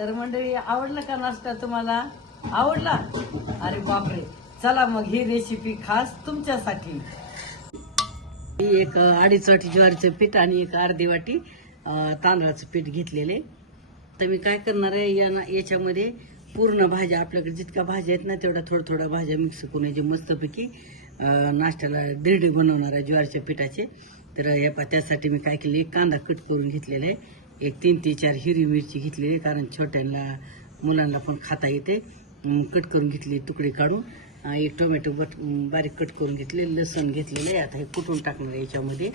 तर मंडळी, आवडलं का नाश्ता तुम्हाला? आवडला? अरे बापरे, चला मग ही रेसिपी खास तुमच्यासाठी. एक 2.5 वाटी ज्वारीचं पीठ आणि एक अर्धी वाटी तांदळाचं पीठ घेतलेले. तर मी काय करणार आहे, याच्यामध्ये पूर्ण भाज्या, आपल्याकडे जितक्या भाज्या आहेत ना तेवढ्या थोड्या भाज्या मिक्स करून याची मस्तपैकी नाश्त्याला धिरडे बनवणार आहे ज्वारीच्या पिठाचे. तर त्यासाठी मी काय केले, एक कांदा कट करून घेतलेला आहे, एक 3 ते 4 हिरवी मिरची घेतलेली आहे, कारण छोट्यांना मुलांना पण खाता येते. कट करून घेतली तुकडे काढून. एक टोमॅटो बारीक कट करून घेतले, लसण घेतलेलं आहे. आता हे कुटून टाकणार आहे याच्यामध्ये.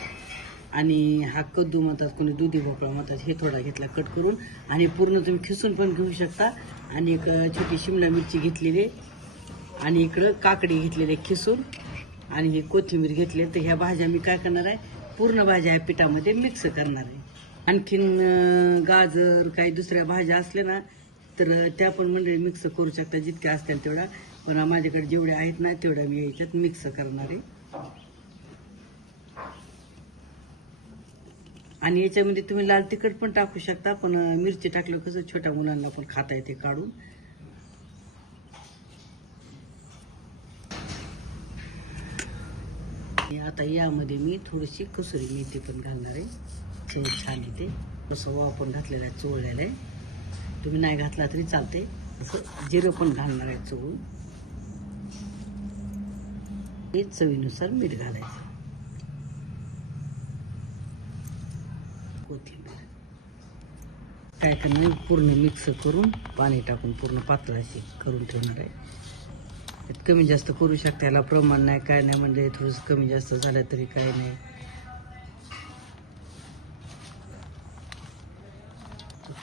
आणि हा कद्दू म्हणतात, कोणी दुधी भोपळा म्हणतात, हे थोडा घेतला कट करून. आणि पूर्ण तुम्ही खिसून पण घेऊ शकता. आणि एक छोटी शिमला मिरची घेतलेली, आणि इकडं काकडी घेतलेली खिसून, आणि ही कोथिंबीर घेतली. तर ह्या भाज्या मी काय करणार आहे, पूर्ण भाज्या ह्या पिठामध्ये मिक्स करणार आहे. आणखीन गाजर काही दुसऱ्या भाज्या असल्या ना तर त्या पण मंडळी मिक्स करू शकता, जितक्या असतील तेवढा. पण माझ्याकडे जेवढ्या आहेत ना तेवढ्या मी याच्यात मिक्स करणार आहे. आणि याच्यामध्ये तुम्ही लाल तिखट पण टाकू शकता, पण मिरची टाकलं कसं छोट्या मुलांना पण खाता येते काढून. आता यामध्ये मी थोडीशी कसुरी मेथी पण घालणार आहे, छान येते. तसं ओवा पण घातलेला आहे, चोळलेला आहे. तुम्ही नाही घातला तरी चालते. असं जिरं पण घालणार आहे चोळून. हे चवीनुसार मीठ घालायचं. कोथिंबीर काय करणार, पूर्ण मिक्स करून पाणी टाकून पूर्ण पातळ अशी करून ठेवणार आहे. कमी जास्त करू शकता, याला प्रमाण नाही काय नाही, म्हणजे थोडंसं कमी जास्त झालं तरी काय नाही.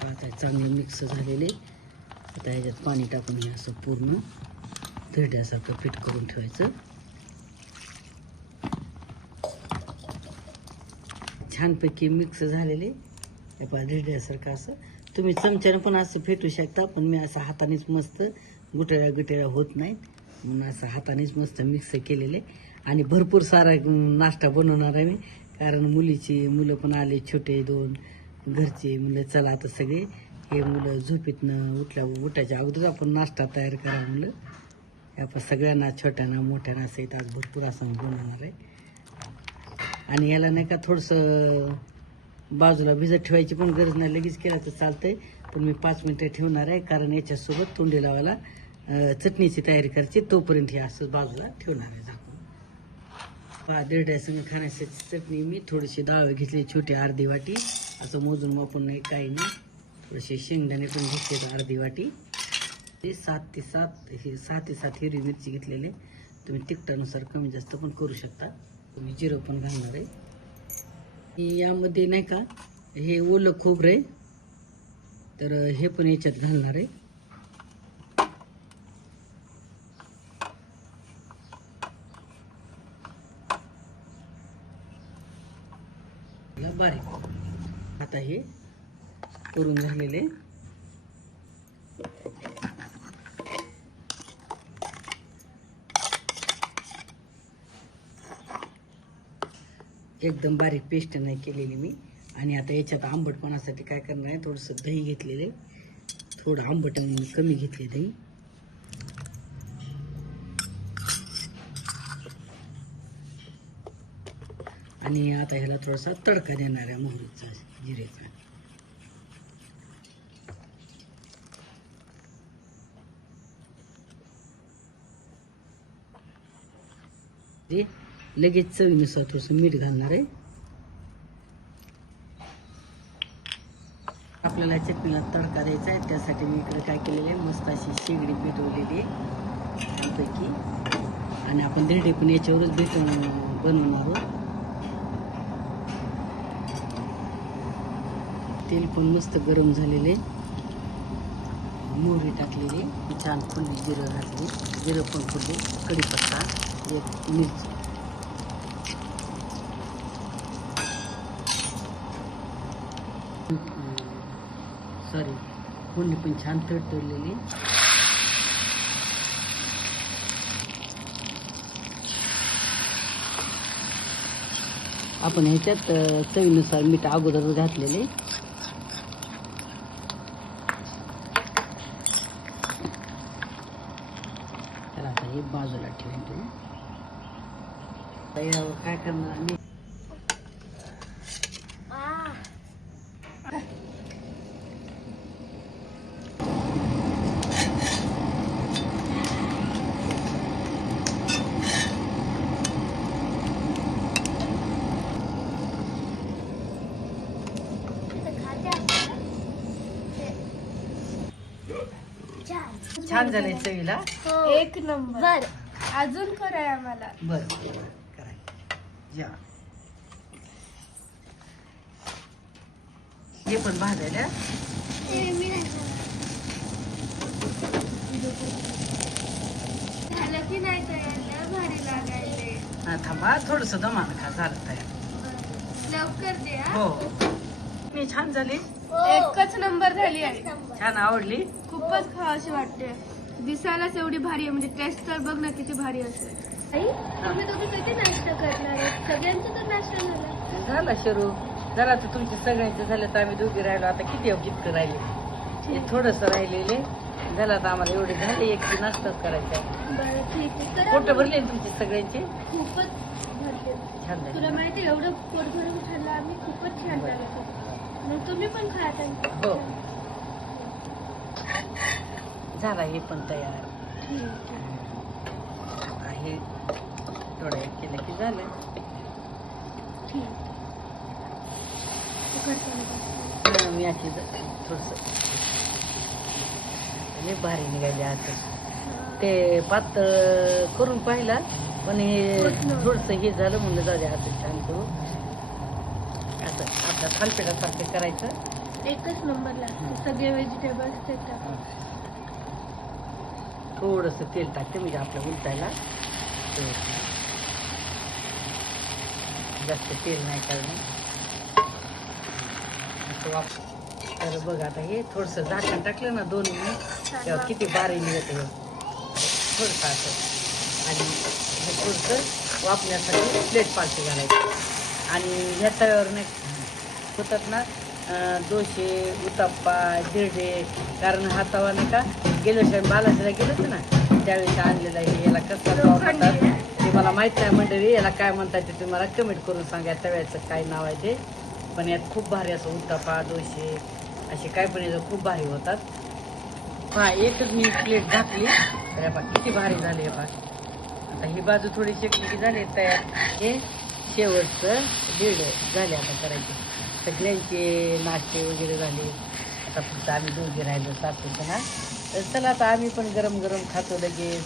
आता चांगले मिक्स झालेले. आता ह्याच्यात पाणी टाकून हे असं पूर्ण धिरड्यासारखं पीठ करून ठेवायचं. छानपैकी मिक्स झालेले धिरड्यासारखं. असं तुम्ही चमच्याने पण असं फेटू शकता, पण मी असं हातानेच मस्त गुटळ्या होत नाहीत म्हणून असं हातानेच मस्त मिक्स केलेले. आणि भरपूर सारा नाश्ता बनवणार आहे मी, कारण मुलं पण आले, छोटे 2 घरचे मुलं. चला आता सगळे हे मुलं झोपेतनं उठायच्या अगोदर आपण नाश्ता तयार करा मुलं. आपण सगळ्यांना, छोट्यांना मोठ्यांना असं आज भरपूर असं बनवणार आहे. आणि याला नाही का थोडंसं बाजूला भिजत ठेवायची पण गरज नाही, लगेच केलं तर चालतंय. पण मी 5 मिनिटं ठेवणार आहे, कारण याच्यासोबत तोंडी लावायला चटणीची तयारी करायची. तोपर्यंत हे असं बाजूला ठेवणार आहे झाकून. धिरड्यासंग खाण्यासाठी चटणी मी थोडीशी डाळ घेतली, छोटी अर्धी वाटी. असं मोजून वापरून नाही, काही नाही. थोडेसे शेंगदाणे पण घेतले अर्धी वाटी. 6 ते 7 हिरवी मिरची घेतलेले. तुम्ही तिखटानुसार कमी जास्त पण करू शकता. तुम्ही जिरं पण घालणार आहे. यामध्ये नाही का हे ओलं खोबरं आहे, तर हे पण याच्यात घालणार आहे. बारीक आता हे करून झालेले. एकदम बारीक पेस्ट नाही केलेली मी. आणि आता याच्यात आंबटपणासाठी काय करणार आहे, थोडंसं दही घेतलेले, थोडं आंबट कमी घेतले दही. आणि आता ह्याला थोडासा तडका देणार आहे मोहरीचा, जिरेचा. लगेच चवीनुसार थोडंसं मीठ घालणार आहे. आपल्याला चटणीला तडका द्यायचा आहे, त्यासाठी मी इकडे काय केलेलं आहे, मस्त अशी शेगडी पेटवलेली आहे त्यापैकी. आणि आपण धिरडे पण याच्यावरच बनवणार आहोत. तेल पण मस्त गरम झालेले. मोहरी टाकलेली, छान फुलली, जिरं घातली, जिरं पण फुलले, कढीपत्ता, एक मिरची. फोडणी पण छान तडतडलेली. आपण ह्याच्यात चवीनुसार मीठ अगोदर घातलेले. बाजूला ठेवून तुम्ही यावर काय करणार आम्ही छान झालंय चवीला. एक नंबर. अजून कराय आम्हाला. बर कराय या हे पण भाजायला झालं की नाही तयार भारी लागायले. हा थांबा थोडस दमान खा झालं तयार. लवकर दे. हो मी छान झाली. एकच नंबर झाली आहे. छान आवडली. खूपच खावाशी वाटते. दिसायलाच एवढी भारी आहे म्हणजे टेस्ट तर बघ ना किती भारी असेल. तुम्ही दोघी कधी नाश्ता करणार आहे? सगळ्यांचा तर नाश्ता झाला. झाला सुरू झाला तर तुमचे सगळ्यांचे झाले तर आम्ही दोघी राहिलो. आता किती जितकं राहिले थोडस राहिलेले झालं तर आम्हाला एवढे झाले एक नाश्ताच करायचा. बरं ठीक आहे. पोट भरले तुमचे सगळ्यांचे. खूपच भरते. छान झाले. तुला माहिती एवढं पोट भरून खाल्लं आम्ही. खूपच छान लागत. मग तुम्ही पण खात. हो झाला हे पण तयार आहे. थोडं केलं की झालं. मी अशी थोडस भारी निघाली आता ते पातळ करून पाहिला पण हे थोडस हे झालं म्हणलं जाऊ दे हात छान करू. आता आपल्या थालपिठासारखं करायचं. एकच नंबरला सगळे व्हेजिटेबल्स थोडस तेल टाकते म्हणजे आपल्या उलटायला जास्त तेल नाही काढणं. तर बघ आता हे थोडस झाकण टाकलं ना 2 मिनिट तेव्हा किती बारी निघत थोडस असं. आणि हे थोडस वापण्यासाठी प्लेट पालथी घालायची. आणि ह्या तव्यावर नाही होतात ना डोसे उत्तप्पा धिरडे. कारण हा तवा नाही का गेलो बालाजीला गेलो होतं ना त्यावेळेस आणलेला आहे. याला कसला तवा म्हणतात ते मला माहित नाही मंडळी. याला काय म्हणतात ते तुम्ही मला कमेंट करून सांगा तव्याचं काय नाव आहे ते. पण यात खूप भारी असं उत्तप्पा डोसे असे काय पण याचं खूप भारी होतात. हा एकच मी प्लेट झाकली तर बा किती भारी झाले हे बा. आता ही बाजू थोडी शेकली की झाली तयार. हे शेवटचं दीड झाले आता करायचे. सगळ्यांचे नाश्ते वगैरे झाले. आता फक्त आम्ही दोघे राहिलो सासूचं ना. तर चला आता आम्ही पण गरम गरम खातो लगेच.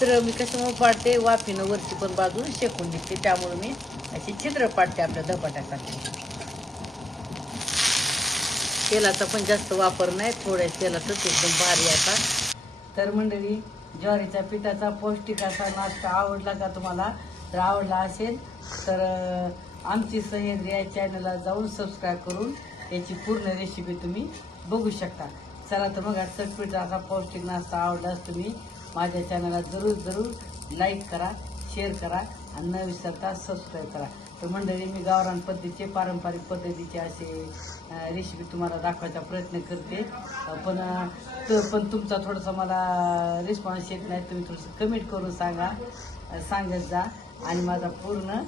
तर मी कशामुळे पाडते वाफीनं वरची पण बाजू शेकून निघते त्यामुळे मी अशी छिद्र पाडते आपल्या धपाट्यासाठी. तेलाचा पण जास्त वापर नाही थोड्या तेलातच एकदम भारी आता. तर मंडळी ज्वारीच्या पिठाचा पौष्टिक असा नाश्ता आवडला का तुम्हाला? तर आवडला असेल तर आमची सह्याद्री या चॅनलला जाऊन सबस्क्राईब करून याची पूर्ण रेसिपी तुम्ही बघू शकता. चला तर मग चटपट असा पौष्टिक नाश्ता आवडलाच तुम्ही माझ्या चॅनलला जरूर लाईक करा, शेअर करा आणि न विसरता सबस्क्राईब करा. तर मंडळी मी गावरान पद्धतीचे पारंपरिक पद्धतीचे असे रेसिपी तुम्हाला दाखवायचा प्रयत्न करते. पण तुमचा थोडासा मला रिस्पॉन्स येत नाही. तुम्ही थोडंसं कमेंट करून सांगत जा आणि माझा पूर्ण